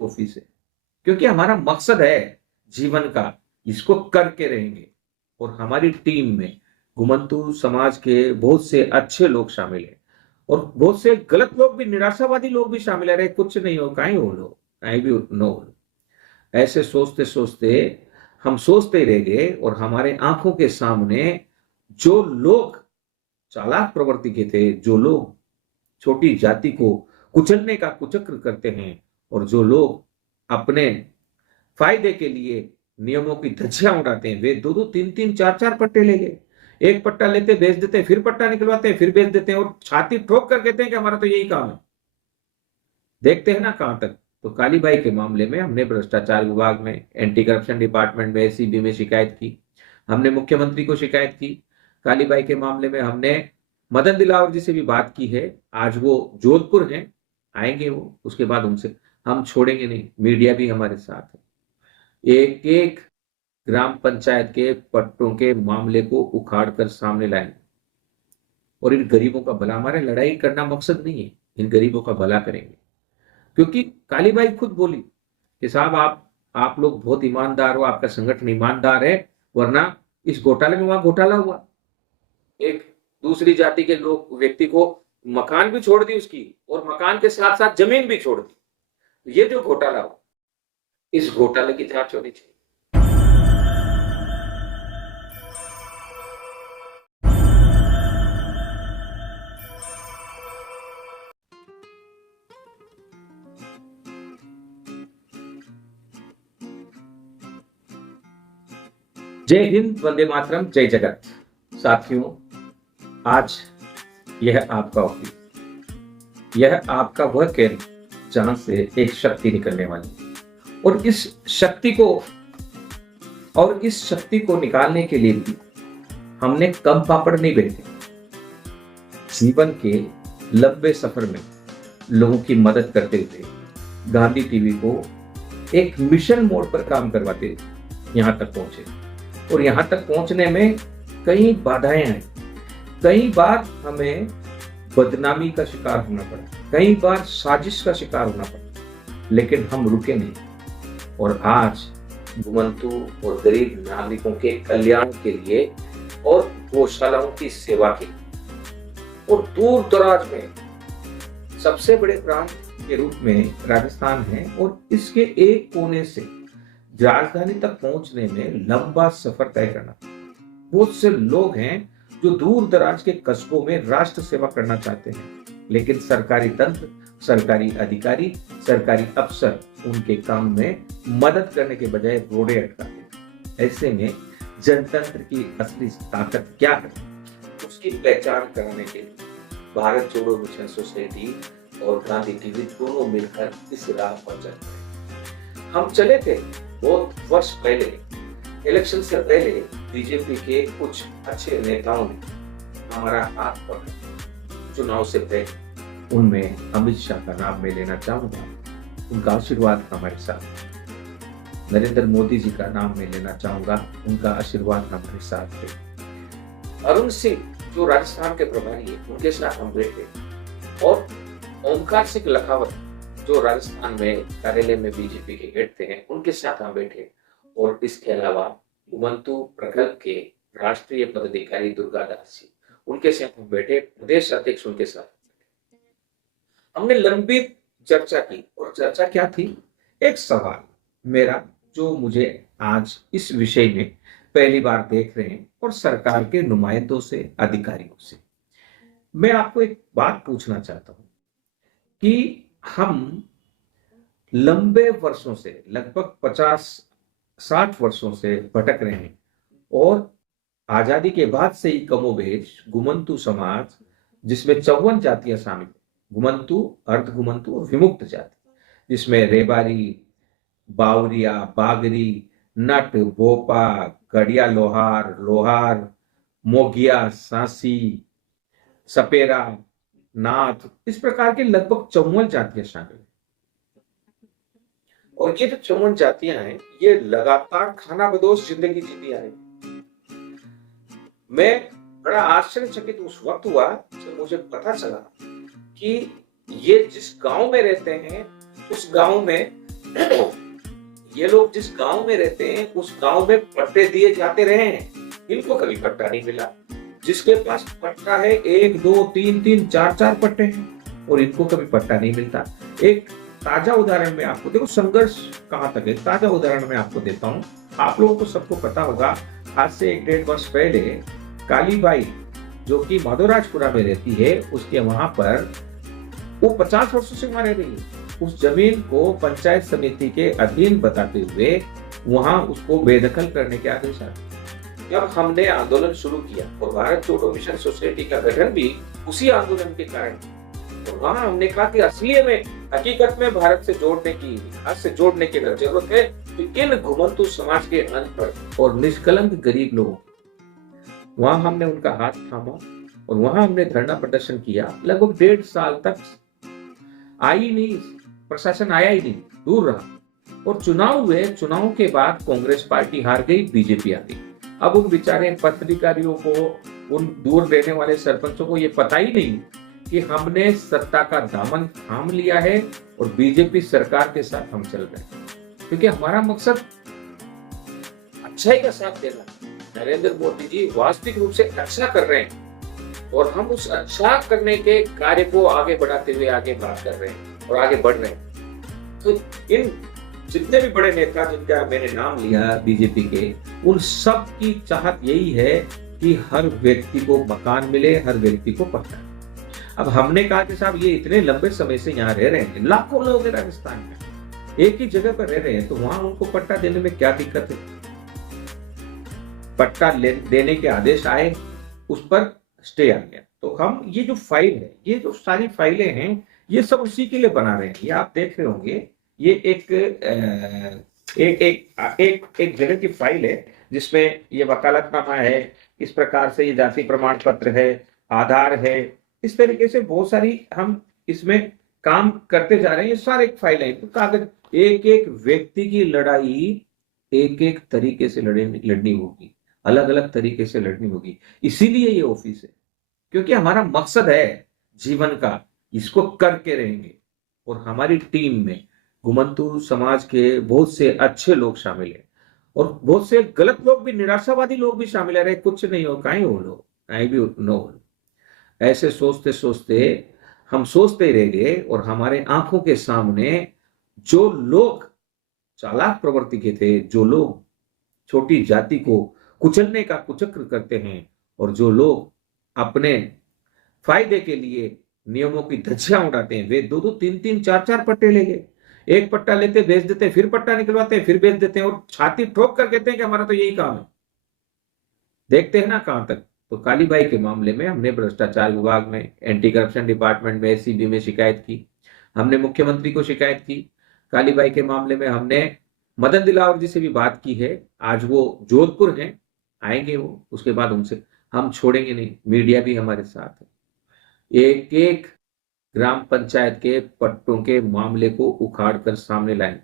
Office है, क्योंकि हमारा मकसद है जीवन का, इसको करके रहेंगे। और हमारी टीम में घुमंतू समाज के बहुत से अच्छे लोग शामिल हैं और बहुत से गलत लोग भी, निराशावादी लोग भी शामिल है। अरे कुछ नहीं हो, कहीं हो लो, कहीं भी नो, ऐसे सोचते सोचते हम सोचते ही रह गए। और हमारे आंखों के सामने जो लोग चालाक प्रवृत्ति के थे, जो लोग छोटी जाति को कुचलने का कुचक्र करते हैं, और जो लोग अपने फायदे के लिए नियमों की धज्जियां उड़ाते हैं, वे दो दो तीन तीन चार चार पट्टे ले गए। एक पट्टा लेते बेच देते, फिर पट्टा निकलवाते हैं, फिर बेच देते हैं, और छाती ठोक कर कहते हैं कि हमारा तो यही काम है। देखते हैं ना कहां तक। तो कालीबाई के मामले में हमने भ्रष्टाचार विभाग में, एंटी करप्शन डिपार्टमेंट में, एसीबी में शिकायत की। हमने मुख्यमंत्री को शिकायत की। कालीबाई के मामले में हमने मदन दिलावर जी से भी बात की है। आज वो जोधपुर हैं, आएंगे वो, उसके बाद उनसे हम छोड़ेंगे नहीं। मीडिया भी हमारे साथ है। एक एक ग्राम पंचायत के पट्टों के मामले को उखाड़ कर सामने लाएंगे और इन गरीबों का भला, हमारे लड़ाई करना मकसद नहीं है, इन गरीबों का भला करेंगे। क्योंकि कालीबाई खुद बोली कि साहब आप लोग बहुत ईमानदार हो, आपका संगठन ईमानदार है, वरना इस घोटाले में वहां घोटाला हुआ, एक दूसरी जाति के लोग व्यक्ति को मकान भी छोड़ दी उसकी, और मकान के साथ साथ जमीन भी छोड़ दी। ये जो घोटाला हुआ, इस घोटाले की जांच होनी चाहिए। जय हिंद, वंदे मातरम, जय जगत। साथियों, आज यह आपका ऑफिस, यह आपका वह केंद्र जहां से एक शक्ति निकलने वाली, और इस शक्ति को निकालने के लिए भी हमने कम पापड़ नहीं बेचे। जीवन के लंबे सफर में लोगों की मदद करते हुए गांधी टीवी को एक मिशन मोड पर काम करवाते यहां तक पहुंचे। और यहां तक पहुंचने में कई बाधाएं आई। कई बार हमें बदनामी का शिकार होना पड़ा, कई बार साजिश का शिकार होना पड़ा, लेकिन हम रुके नहीं। और आज घुमंतू और गरीब नागरिकों के कल्याण के लिए और गौशालाओं की सेवा के लिए, और दूर दराज में सबसे बड़े प्रांत के रूप में राजस्थान है, और इसके एक कोने से राजधानी तक पहुंचने में लंबा सफर तय करना। बहुत से लोग हैं जो दूर दराज के कस्बों में राष्ट्र सेवा करना चाहते हैं, लेकिन सरकारी तंत्र, सरकारी अधिकारी, सरकारी अफसर उनके काम में मदद करने के बजाय रोड़े अटकाते हैं। ऐसे में जनतंत्र की असली ताकत क्या है, उसकी पहचान कराने के लिए भारत जोड़ो मिशन सोसाइटी और गांधी टीवी दोनों मिलकर इस राह पर चल रहे। हम चले थे बहुत वर्ष पहले, इलेक्शन से पहले बीजेपी के कुछ अच्छे नेताओं ने हमारा हाथ पकड़ा चुनाव से पहले। उनमें अमित शाह का नाम मैं लेना चाहूंगा, उनका आशीर्वाद हमारे साथ। नरेंद्र मोदी जी का नाम मैं लेना चाहूंगा, उनका आशीर्वाद हमारे साथ है। अरुण सिंह जो राजस्थान के प्रभारी है, उनके साथ हम बैठे, और ओमकार सिंह लखावत जो राजस्थान में कार्यालय में बीजेपी के हेड थे, उनके साथ हम बैठे। और इसके अलावा घुमंतू प्रकल्प के राष्ट्रीय पदाधिकारी दुर्गादास जी, उनके साथ हम बैठे, प्रदेश अध्यक्ष उनके साथ। हमने लंबी चर्चा की, और चर्चा क्या थी, एक सवाल मेरा जो मुझे आज इस विषय में पहली बार देख रहे हैं, और सरकार के नुमाइंदों से, अधिकारियों से मैं आपको एक बात पूछना चाहता हूं कि हम लंबे वर्षों से, लगभग 50-60 वर्षों से भटक रहे हैं, और आजादी के बाद से ही कमोबेश घुमंतू समाज, जिसमें 54 जातियां शामिल, घुमंतू, अर्ध घुमंतू और विमुक्त जाति, जिसमें रेबारी, बावरिया, बागरी, नट, भोपा, गड़िया लोहार, लोहार, मोगिया, सांसी, सपेरा, नाथ, इस प्रकार के लगभग 54 जातियां शामिल हैं। और ये जो 54 जातियां हैं, ये लगातार खानाबदोश जिंदगी जीती आ रही। मैं बड़ा आश्चर्यचकित उस वक्त हुआ जब मुझे पता चला कि ये जिस गांव में रहते हैं, उस गांव में ये लोग जिस गांव में रहते हैं उस गांव में पट्टे दिए जाते रहे हैं, इनको कभी पट्टा नहीं मिला। जिसके पास पट्टा है, एक दो तीन तीन चार चार पट्टे हैं और इनको कभी पट्टा नहीं मिलता। एक ताजा उदाहरण में आपको, देखो संघर्ष कहां तक है, ताजा उदाहरण मैं आपको देता हूं। आप लोगों को सबको पता होगा, आज से 1-1.5 वर्ष पहले कालीबाई जो कि माधोराजपुरा में रहती है, उसके वहां पर वो 50 वर्षों से वहां रह रही है। उस जमीन को पंचायत समिति के अधीन बताते हुए वहां उसको बेदखल करने के आदेश आए। जब हमने आंदोलन शुरू किया और भारत जोड़ो मिशन सोसाइटी का गठन भी उसी आंदोलन के कारण, तो वहां हमने कहा कि असली में हकीकत में भारत से जोड़ने की, आज से जोड़ने की जरूरत है कि इन घुमंतु समाज के अनपढ़ और निष्कलंक गरीब लोगों, वहां हमने उनका हाथ थामा और वहां हमने धरना प्रदर्शन किया। लगभग 1.5 साल तक आई नहीं, प्रशासन आया ही नहीं, दूर रहा। और चुनाव हुए, चुनाव के बाद कांग्रेस पार्टी हार गई, बीजेपी आ गई। अब उन बेचारे पदाधिकारियों को, उन दूर रहने वाले सरपंचों को ये पता ही नहीं कि हमने सत्ता का दामन थाम लिया है और बीजेपी सरकार के साथ हम चल रहे हैं, क्योंकि हमारा मकसद अच्छाई का साथ देना। नरेंद्र मोदी जी वास्तविक रूप से अच्छा कर रहे हैं और हम उस अच्छा करने के कार्य को आगे बढ़ाते हुए आगे बात कर रहे हैं और आगे बढ़ रहे हैं। तो इन जितने भी बड़े नेता जिनका मैंने नाम लिया बीजेपी के, उन सब की चाहत यही है कि हर व्यक्ति को मकान मिले, हर व्यक्ति को पट्टा। अब हमने कहा कि साहब ये इतने लंबे समय से यहाँ रह रहे हैं, लाखों लोग हैं राजस्थान में, एक ही जगह पर रह रहे हैं, तो वहां उनको पट्टा देने में क्या दिक्कत है? पट्टा देने के आदेश आए, उस पर स्टे आ गया। तो हम ये जो फाइल है, ये जो सारी फाइलें हैं, ये सब उसी के लिए बना रहे हैं। ये आप देख रहे होंगे, ये एक जगह की फाइल है जिसमें ये वकालतनामा है, इस प्रकार से ये जाति प्रमाण पत्र है, आधार है, इस तरीके से बहुत सारी हम इसमें काम करते जा रहे हैं। ये सारे एक फाइल है, तो कागज, एक एक व्यक्ति की लड़ाई एक एक तरीके से लड़नी होगी, अलग अलग तरीके से लड़नी होगी। इसीलिए ये ऑफिस है, क्योंकि हमारा मकसद है जीवन का, इसको करके रहेंगे। और हमारी टीम में घुमंतु समाज के बहुत से अच्छे लोग शामिल हैं और बहुत से गलत लोग भी, निराशावादी लोग भी शामिल है। कुछ नहीं हो, कहीं हो लोग, कहीं भी नो हो। ऐसे सोचते सोचते हम सोचते ही रह गए और हमारे आंखों के सामने जो लोग चालाक प्रवृत्ति के थे, जो लोग छोटी जाति को कुचलने का कुचक्र करते हैं और जो लोग अपने फायदे के लिए नियमों की धज्जियां उड़ाते हैं, वे 2-2, 3-3, 4-4 पट्टे ले गए। एक पट्टा लेते, बेच देते, फिर पट्टा निकलवाते, फिर बेच देते हैं और छाती ठोक कर कहते हैं कि हमारा तो यही काम है। देखते हैं ना कहां तक। तो कालीबाई के मामले में हमने भ्रष्टाचार विभाग में, एंटी करप्शन डिपार्टमेंट में, एसीबी में शिकायत की, हमने मुख्यमंत्री को शिकायत की। कालीबाई के मामले में हमने मदन दिलावर जी से भी बात की है। आज वो जोधपुर हैं, आएंगे वो, उसके बाद उनसे हम छोड़ेंगे नहीं। मीडिया भी हमारे साथ है, एक एक ग्राम पंचायत के पट्टों के मामले को उखाड़ कर सामने लाएंगे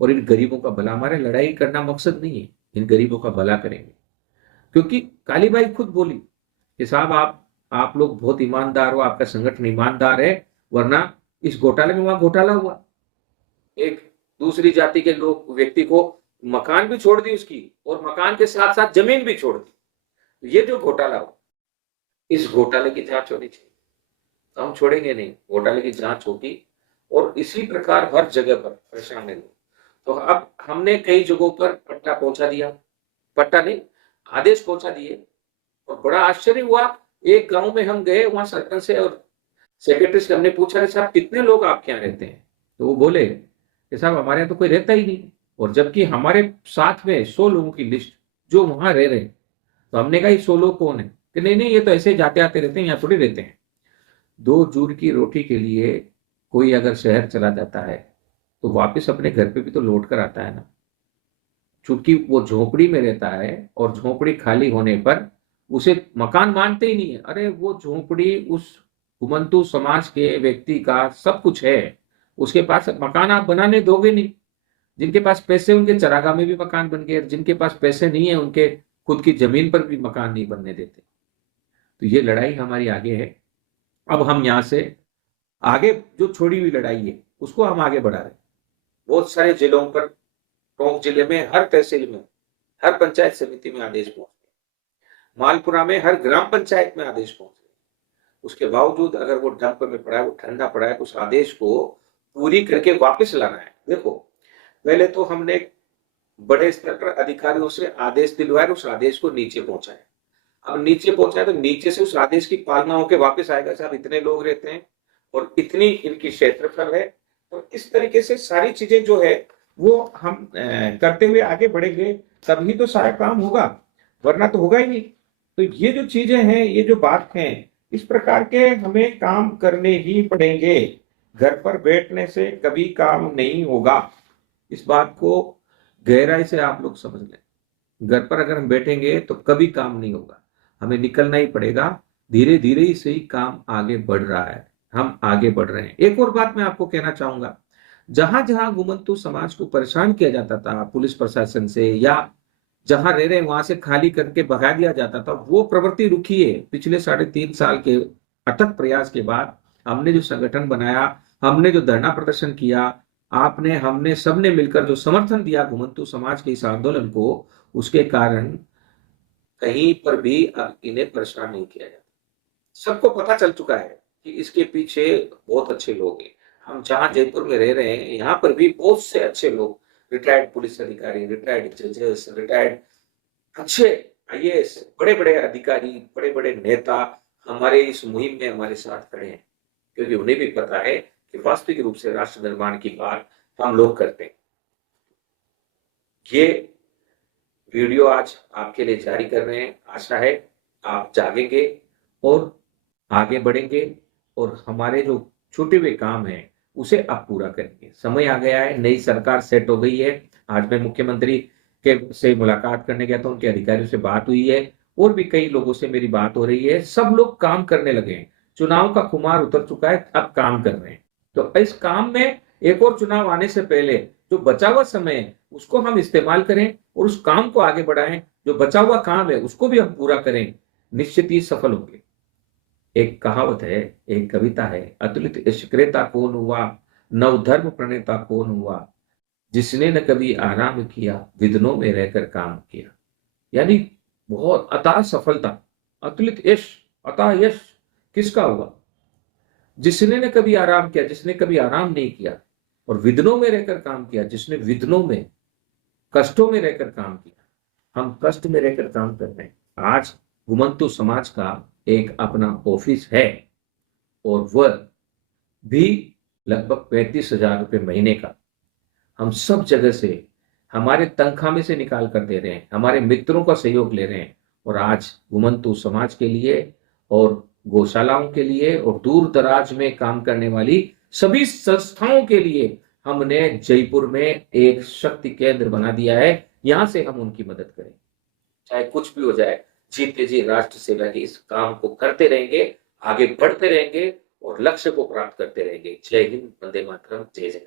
और इन गरीबों का भला, हमारे लड़ाई करना मकसद नहीं है, इन गरीबों का भला करेंगे। क्योंकि कालीबाई खुद बोली कि साहब आप लोग बहुत ईमानदार हो, आपका संगठन ईमानदार है, वरना इस घोटाले में, वहां घोटाला हुआ, एक दूसरी जाति के लोग, व्यक्ति को मकान भी छोड़ दी उसकी और मकान के साथ साथ जमीन भी छोड़ दी। ये जो घोटाला हुआ, इस घोटाले की जांच होनी चाहिए, हम छोड़ेंगे नहीं, घोटाले की जांच होगी। और इसी प्रकार हर जगह पर परेशान है। तो अब हमने कई जगहों पर पट्टा पहुंचा दिया, पट्टा नहीं, आदेश पहुंचा दिए। और बड़ा आश्चर्य हुआ, एक गांव में हम गए, वहां सरपंच से और सेक्रेटरी से हमने पूछा कि साहब कितने लोग आपके यहाँ रहते हैं? तो वो बोले कि साहब हमारे यहाँ तो कोई रहता ही नहीं, और जबकि हमारे साथ में 100 लोगों की लिस्ट जो वहां रह रहे हैं। तो हमने कहा ये 100 लोग कौन है? कि नहीं नहीं, ये तो ऐसे जाते आते रहते हैं, यहाँ थोड़ी रहते हैं। 2 जूर की रोटी के लिए कोई अगर शहर चला जाता है तो वापस अपने घर पे भी तो लौट कर आता है ना। चूंकि वो झोपड़ी में रहता है और झोपड़ी खाली होने पर उसे मकान मानते ही नहीं है। अरे वो झोपड़ी उस घुमंतु समाज के व्यक्ति का सब कुछ है, उसके पास मकान आप बनाने दोगे नहीं। जिनके पास पैसे, उनके चरागाह में भी मकान बन गए, जिनके पास पैसे नहीं है उनके खुद की जमीन पर भी मकान नहीं बनने देते। तो ये लड़ाई हमारी आगे है। अब हम यहां से आगे जो छोड़ी हुई लड़ाई है उसको हम आगे बढ़ा रहे हैं। बहुत सारे जिलों पर, टोंक जिले में हर तहसील में, हर पंचायत समिति में आदेश पहुंच गए। मालपुरा में हर ग्राम पंचायत में आदेश पहुंच गए। उसके बावजूद अगर वो डंप में पड़ा है, वो ठंडा पड़ा है, उस आदेश को पूरी करके वापस लाना है। देखो, पहले तो हमने बड़े स्तर पर अधिकारियों से आदेश दिलवाए, उस आदेश को नीचे पहुंचाए। अब नीचे पहुंचाए तो नीचे से उस आदेश की पालना होकर वापस आएगा। साहब, इतने लोग रहते हैं और इतनी इनकी क्षेत्रफल है, तो इस तरीके से सारी चीजें जो है वो हम करते हुए आगे बढ़ेंगे, तभी तो सारा काम होगा, वरना तो होगा ही नहीं। तो ये जो चीजें हैं, ये जो बात है, इस प्रकार के हमें काम करने ही पड़ेंगे। घर पर बैठने से कभी काम नहीं होगा। इस बात को गहराई से आप लोग समझ लें। घर पर अगर हम बैठेंगे तो कभी काम नहीं होगा, हमें निकलना ही पड़ेगा। धीरे धीरे ही सही काम आगे बढ़ रहा है, हम आगे बढ़ रहे हैं। एक और बात मैं आपको कहना चाहूंगा, जहां जहां घुमंतु समाज को परेशान किया जाता था पुलिस प्रशासन से, या जहां रह रहे वहां से खाली करके भगा दिया जाता था, वो प्रवृत्ति रुकी है। पिछले 3.5 साल के अथक प्रयास के बाद हमने जो संगठन बनाया, हमने जो धरना प्रदर्शन किया, आपने, हमने, सबने मिलकर जो समर्थन दिया घुमंतु समाज के इस आंदोलन को, उसके कारण कहीं पर भी अब इन्हें परेशान नहीं किया जाता। सबको पता चल चुका है कि इसके पीछे बहुत अच्छे लोग हैं। हम जहां जयपुर में रह रहे हैं, यहाँ पर भी बहुत से अच्छे लोग, रिटायर्ड पुलिस अधिकारी, रिटायर्ड जजेस, रिटायर्ड अच्छे आईएएस, बड़े बड़े अधिकारी, बड़े बड़े नेता हमारे इस मुहिम में हमारे साथ खड़े हैं, क्योंकि उन्हें भी पता है कि वास्तविक रूप से राष्ट्र निर्माण की बात हम लोग करते हैं। ये वीडियो आज आपके लिए जारी कर रहे हैं। आशा है आप जागेंगे और आगे बढ़ेंगे, और हमारे जो छूटे हुए काम हैं उसे अब पूरा करेंगे। समय आ गया है, नई सरकार सेट हो गई है। आज मैं मुख्यमंत्री के से मुलाकात करने गया था, उनके अधिकारियों से बात हुई है, और भी कई लोगों से मेरी बात हो रही है। सब लोग काम करने लगे हैं। चुनाव का खुमार उतर चुका है, अब काम कर रहे हैं। तो इस काम में एक और चुनाव आने से पहले जो बचा हुआ समय है उसको हम इस्तेमाल करें और उस काम को आगे बढ़ाएं। जो बचा हुआ काम है उसको भी हम पूरा करें, निश्चित ही सफल होंगे। एक कहावत है, एक कविता है, अतुलित इश्क क्रेता कौन हुआ, नवधर्म प्रणेता कौन हुआ, जिसने न कभी आराम किया, विघ्नों में रहकर काम किया। यानी बहुत अथाह सफलता, अतुलित यश, अथाह यश किसका हुआ? जिसने न कभी आराम किया, जिसने कभी आराम नहीं किया, और विघ्नों में रहकर काम किया, जिसने विघ्नों में, कष्टों में रहकर काम किया। हम कष्ट में रहकर काम कर रहे हैं। आज घुमंतु समाज का एक अपना ऑफिस है, और वह भी लगभग 35,000 रुपए महीने का हम सब जगह से, हमारे तनख्वाह में से निकाल कर दे रहे हैं, हमारे मित्रों का सहयोग ले रहे हैं। और आज घुमंतु समाज के लिए और गौशालाओं के लिए और दूर दराज में काम करने वाली सभी संस्थाओं के लिए हमने जयपुर में एक शक्ति केंद्र बना दिया है। यहां से हम उनकी मदद करें, चाहे कुछ भी हो जाए। जीते जी राष्ट्र सेवा के इस काम को करते रहेंगे, आगे बढ़ते रहेंगे और लक्ष्य को प्राप्त करते रहेंगे। जय हिंद, वंदे मातरम, जय जय।